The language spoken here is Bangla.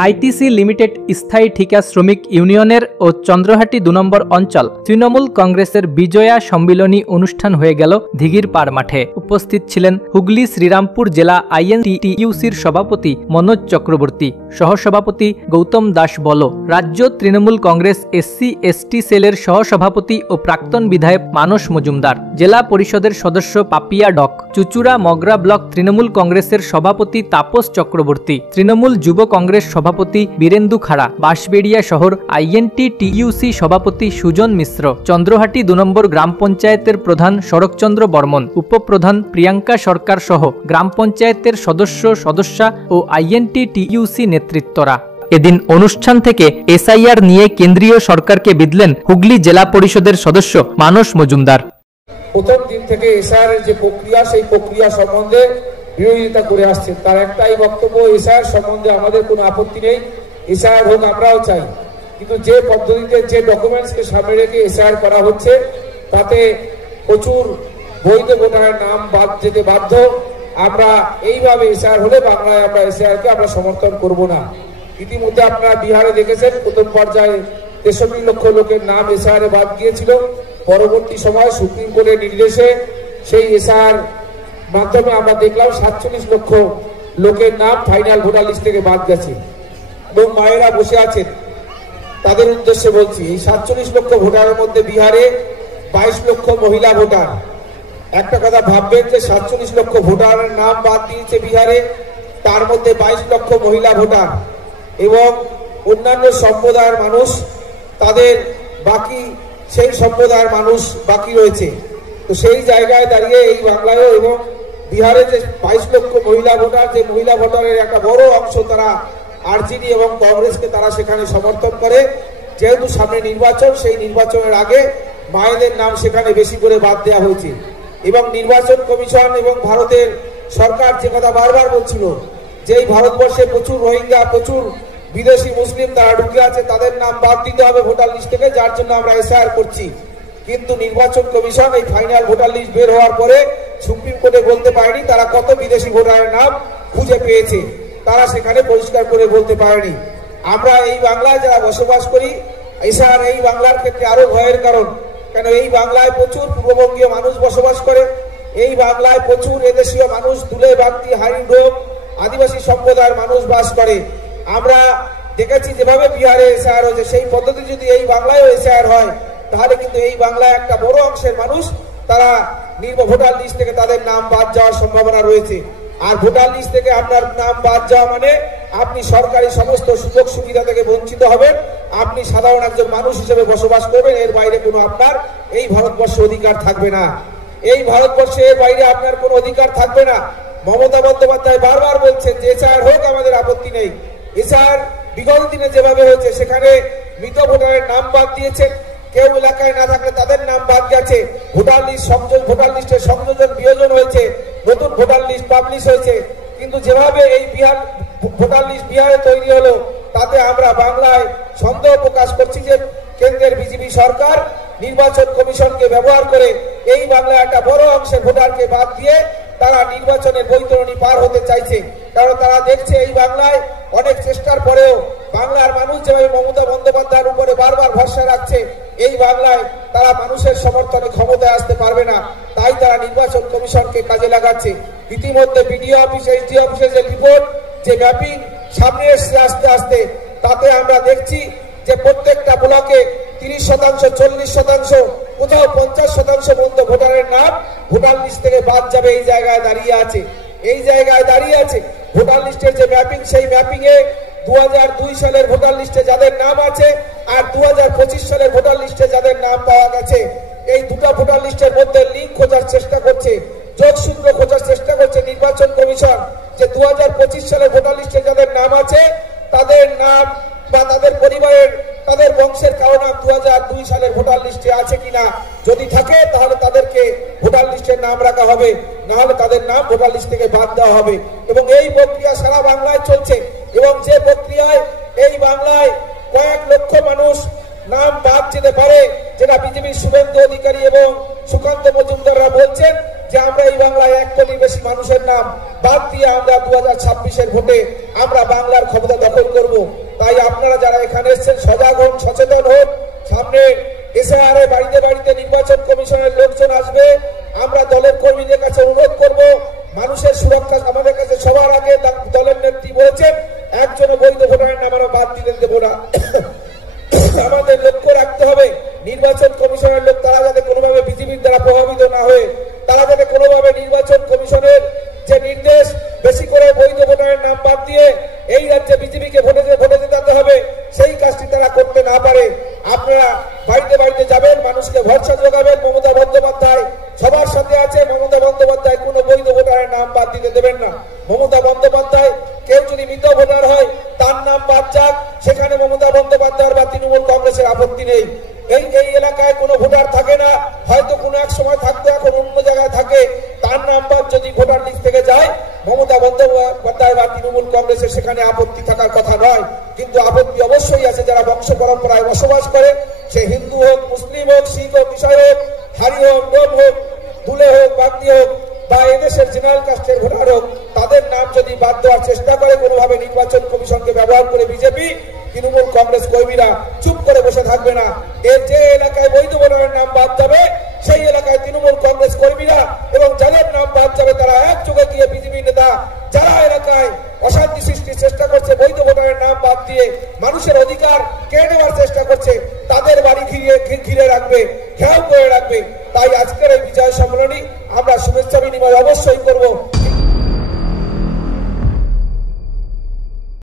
আইটিসি লিমিটেড স্থায়ী ঠিকা শ্রমিক ইউনিয়নের ও চন্দ্রহাটি ২ নম্বর অঞ্চল তৃণমূল কংগ্রেসের বিজয়া সম্মিলনী অনুষ্ঠান হয়ে গেল দিঘিরপাড় মাঠে। উপস্থিত ছিলেন হুগলি শ্রীরামপুর জেলা আইএনটিটিইউসির সভাপতি মনোজ চক্রবর্তী, সহসভাপতি গৌতম দাস বল, রাজ্য তৃণমূল কংগ্রেস SC/ST সেলের সহসভাপতি ও প্রাক্তন বিধায়ক মানস মজুমদার, জেলা পরিষদের সদস্য পাপিয়া ডক, চুচুড়া মগরা ব্লক তৃণমূল কংগ্রেসের সভাপতি তাপস চক্রবর্তী, তৃণমূল যুব কংগ্রেস সভাপতি বীরেন্দু খাড়া, বাঁশবেড়িয়া শহর আইএনটিটিইউসি সভাপতি সুজন মিশ্র, চন্দ্রহাটি ২ নম্বর গ্রাম পঞ্চায়েতের প্রধান শরৎচন্দ্র বর্মন, উপপ্রধান প্রিয়াঙ্কা সরকার সহ গ্রাম পঞ্চায়েতের সদস্যা ও আইএনটিটিইউসি নেতৃত্বরা। এদিন অনুষ্ঠান থেকে SIR নিয়ে কেন্দ্রীয় সরকারকে বিদলেন হুগলি জেলা পরিষদের সদস্য মানস মজুমদার। প্রথম দিন থেকে SIR এর যে প্রক্রিয়া, সেই প্রক্রিয়া সম্বন্ধে বিরোধিতা করে আসছেন। তার একটাই বক্তব্য, SIR সম্বন্ধে আমাদের কোনো আপত্তি নেই, SIR হোক, আমরাও চাই, কিন্তু যে পদ্ধতিতে যে ডকুমেন্টসকে সামনে রেখে SIR করা হচ্ছে তাতে প্রচুর বৈধ ভোটারের নাম বাদ যেতে বাধ্য। আমরা এইভাবে SIR হলে বাংলায় আমরা SIR-কে আমরা সমর্থন করব না। ইতিমধ্যে আপনারা বিহারে দেখেছেন, প্রথম পর্যায়ে 63 লক্ষ লোকের নাম SIR-এ বাদ গিয়েছিল। পরবর্তী সময় সুপ্রিম কোর্টের নির্দেশে সেই SIR মাধ্যমে আমরা দেখলাম 47 লক্ষ লোকের নাম ফাইনাল ভোটার লিস্ট থেকে বাদ গেছে। এবং মায়েরা বসে আছেন, তাদের উদ্দেশ্যে বলছি, এই 47 লক্ষ ভোটারের মধ্যে বিহারে 22 লক্ষ মহিলা ভোটার। একটা কথা ভাববেন যে 47 লক্ষ ভোটারের নাম বাদ দিয়েছে বিহারে, তার মধ্যে 22 লক্ষ মহিলা ভোটার এবং অন্যান্য সম্প্রদায়ের মানুষ, তাদের বাকি সেই সম্প্রদায়ের মানুষ বাকি রয়েছে। তো সেই জায়গায় দাঁড়িয়ে এই বাংলায়ও এবং বিহারে যে 22 লক্ষ মহিলা ভোটার, যে মহিলা ভোটারের একটা বড় অংশ তারা আরজেডি এবং কংগ্রেসকে তারা সেখানে সমর্থন করে। যেহেতু সামনে নির্বাচন, সেই নির্বাচনের আগে মায়েদের নাম সেখানে বেশি করে বাদ দেওয়া হয়েছে। এবং নির্বাচন কমিশন এবং ভারতের সরকার যে কথা বারবার বলছিল যে এই ভারতবর্ষে প্রচুর রোহিঙ্গা, প্রচুর বিদেশি মুসলিম তারা ঢুকে আছে, তাদের নাম বাদ দিতে হবে ভোটার লিস্ট থেকে, যার জন্য আমরা SIR করছি। কিন্তু নির্বাচন কমিশন এই ফাইনাল ভোটার লিস্ট বের হওয়ার পরে সুপ্রিম কোর্টে বলতে পারেনি তারা কত বিদেশি ভোটারের নাম খুঁজে পেয়েছে, তারা সেখানে পরিষ্কার করে বলতে পারেনি। আমরা এই বাংলায় যারা বসবাস করি, SIR এই বাংলার ক্ষেত্রে আরো ভয়ের কারণ, কেন এই বাংলায় প্রচুর পূর্ববঙ্গীয় মানুষ বসবাস করে, এই বাংলায় প্রচুর এদেশীয় মানুষ, দুলে বাগদি, হাইডোম, আদিবাসী সম্প্রদায়ের মানুষ বাস করে। আমরা দেখেছি যেভাবে বিহারে SIR হয়েছে, সেই পদ্ধতি যদি এই বাংলায়ও SIR হয়, তাহলে কিন্তু এই বাংলায় একটা বড় অংশের মানুষ তারা ভোটার লিস্ট থেকে তাদের নাম বাদ যাওয়ার সম্ভাবনা রয়েছে। আর ভোটার লিস্ট থেকে আপনার নাম বাদ যাওয়া মানে আপনি সরকারি সমস্ত সুযোগ সুবিধা থেকে বঞ্চিত হবেন, আপনি সাধারণ একজন মানুষ হিসেবে বসবাস করবেন, এর বাইরে কোনো আপনার এই ভারতবর্ষে অধিকার থাকবে না। এই ভারতবর্ষে এর বাইরে আপনার কোনো অধিকার থাকবে না। মমতা বন্দ্যোপাধ্যায় বারবার বলছেন যে SIR হোক, আমাদের আপত্তি নেই। SIR বিগত দিনে যেভাবে হয়েছে সেখানে মৃত ভোটারের নাম বাদ দিয়েছেন, কেউ এলাকায় না থাকলে তাদের নাম বাদ গেছে, ভোটার লিস্টের সংযোজন বিয়োজন হয়েছে, নতুন ভোটার লিস্ট পাবলিশ হয়েছে। কিন্তু যেভাবে এই ভোটার লিস্ট বিহারে তৈরি হলো, তাতে আমরা বাংলায় সন্দেহ প্রকাশ করছি যে কেন্দ্রের বিজেপি সরকার নির্বাচন কমিশনকে ব্যবহার করে এই বাংলায় একটা বড় অংশের ভোটারকে বাদ দিয়ে তারা নির্বাচনের বৈতরণী পার হতে চাইছে। কারণ তারা দেখছে এই বাংলায় অনেক চেষ্টার পরেও বাংলার মানুষ যেভাবে মমতা বন্দ্যোপাধ্যায়ের উপরে বারবার ভরসা রাখছে, এই বাংলায় তারা মানুষের সমর্থনে ক্ষমতায় আসতে পারবে না, তাই তারা নির্বাচন কমিশনকে কাজে লাগাচ্ছে। ইতিমধ্যে BDO অফিস, SDO অফিসের যে রিপোর্ট, যে ম্যাপিং সামনে এসছে আস্তে আস্তে, তাতে আমরা দেখছি যে প্রত্যেকটা ব্লকে 30%, 40%, কোথাও 50% পর্যন্ত ভোটারের নাম ভোটার লিস্ট থেকে বাদ যাবে। এই জায়গায় দাঁড়িয়ে আছে ভোটার লিস্টের যে ম্যাপিং, সেই ম্যাপিং এ 2002 সালের ভোটার লিস্টে যাদের নাম আছে আর 2025 সালের ভোটার লিস্টে যাদের নাম পাওয়া গেছে, এই দুটো ভোটার লিস্টের মধ্যে লিঙ্ক খোঁজার চেষ্টা করছে, যোগসূত্র খোঁজার চেষ্টা করছে নির্বাচন কমিশন, যে 2025 সালের ভোটার লিস্টে যাদের নাম আছে তাদের নাম বা তাদের পরিবারের, তাদের বংশের কারো নাম 2002 সালের ভোটার লিস্টে আছে কিনা, যদি থাকে তাহলে তাদেরকে ভোটার লিস্টের নাম রাখা হবে, না হলে তাদের নাম ভোটার লিস্ট থেকে বাদ দেওয়া হবে। এবং এই প্রক্রিয়া সারা বাংলায় চলছে, এবং যে প্রক্রিয়ায় এই বাংলায় কয়েক লক্ষ মানুষ নাম বাদ যেতে পারে, যেটা বিজেপির শুভেন্দু অধিকারী এবং সুকান্ত মজুমদাররা বলছেন যে আমরা এই বাংলায় 1 কোটির বেশি মানুষের নাম বাদ দিয়ে আমরা 2026-এর ভোটে আমরা বাংলার ক্ষমতা দখল করব। তাই আপনারা যারা এখানে এসেছেন সজাগ হন, সচেতন হন। সামনে এসআইআর বাড়িতে বাড়িতে নির্বাচন কমিশনের লোকজন আসবে। আমরা দলের কর্মীদের কাছে অনুরোধ করব, মানুষের সুরক্ষা আমাদের কাছে সবার আগে। দলের নেত্রী বলেছেন একজন বৈধ ভোটারের নাম আমরা বাদ দিতে দেবো না। আমাদের লক্ষ্য রাখতে হবে নির্বাচন কমিশনের লোক তারা যাতে কোনোভাবে বিজেপির দ্বারা প্রভাবিত না হয়ে, তারা যাতে কোনোভাবে নির্বাচন কমিশনের যে নির্দেশ বেশি করে বৈধ ভোটারের নাম বাদ দিয়ে এই রাজ্যে বিজেপিকে ভোটে জেতাতে হবে, সেই কাজটি তারা করতে না পারে। আপনারা বাড়িতে বাড়িতে যাবেন, মানুষকে ভরসা যোগাবেন। মমতা বন্দ্যোপাধ্যায় সবার সাথে আছে। মমতা বন্দ্যোপাধ্যায় কোনো বৈধ ভোটারের নাম বাদ দিতে দেবেন না। মমতা বন্দ্যোপাধ্যায় কেউ যদি মৃত ভোটার হয় তার নাম বাদ যাক, সেখানে মমতা বন্দ্যোপাধ্যায় বা তৃণমূল কংগ্রেসের আপত্তি নেই। এই এলাকায় কোনো ভোটার থাকে না, হয়তো কোনো এক সময় থাকতো, এখন অন্য জায়গায় থাকে, তার নাম বাদ যদি ভোটার লিস্ট থেকে যায় মমতা বন্দ্যোপাধ্যায় বা তৃণমূল কংগ্রেসের সেখানে আপত্তি থাকার কথা নয়। কিন্তু আপত্তি অবশ্যই আছে যারা বংশ পরম্পরায় বসবাস করে, সে হিন্দু হোক, মুসলিম হোক, শিখ হোক, ঈসাই হোক, হারি হোক, ডোম হোক, দুলে হোক, বাগদি হোক বা এদেশের জেনারেল কাস্টের ভোটার হোক, তাদের নাম যদি বাদ দেওয়ার চেষ্টা করে কোনোভাবে নির্বাচন কমিশনকে ব্যবহার করে বিজেপি, তৃণমূল কংগ্রেস কর্মীরা চুপ করে বসে থাকবে না। এর যে এলাকায় বৈধ ভোটারের নাম বাদ যাবে সেই এলাকায় তৃণমূল কংগ্রেস কর্মীরা এবং যাদের নাম বাদ যাবে তারা একযোগে গিয়ে বিজেপি নেতা যারা এলাকায় অশান্তি সৃষ্টির চেষ্টা করছে, বৈধ ভোটারের নাম বাদ দিয়ে মানুষের অধিকার কেড়ে নেওয়ার চেষ্টা করছে, তাদের বাড়ি ঘিরে রাখবে, ঘেরাও করে রাখবে। তাই আজকের এই বিজয় সম্মেলনী আমরা শুভেচ্ছা বিনিময় অবশ্যই করব।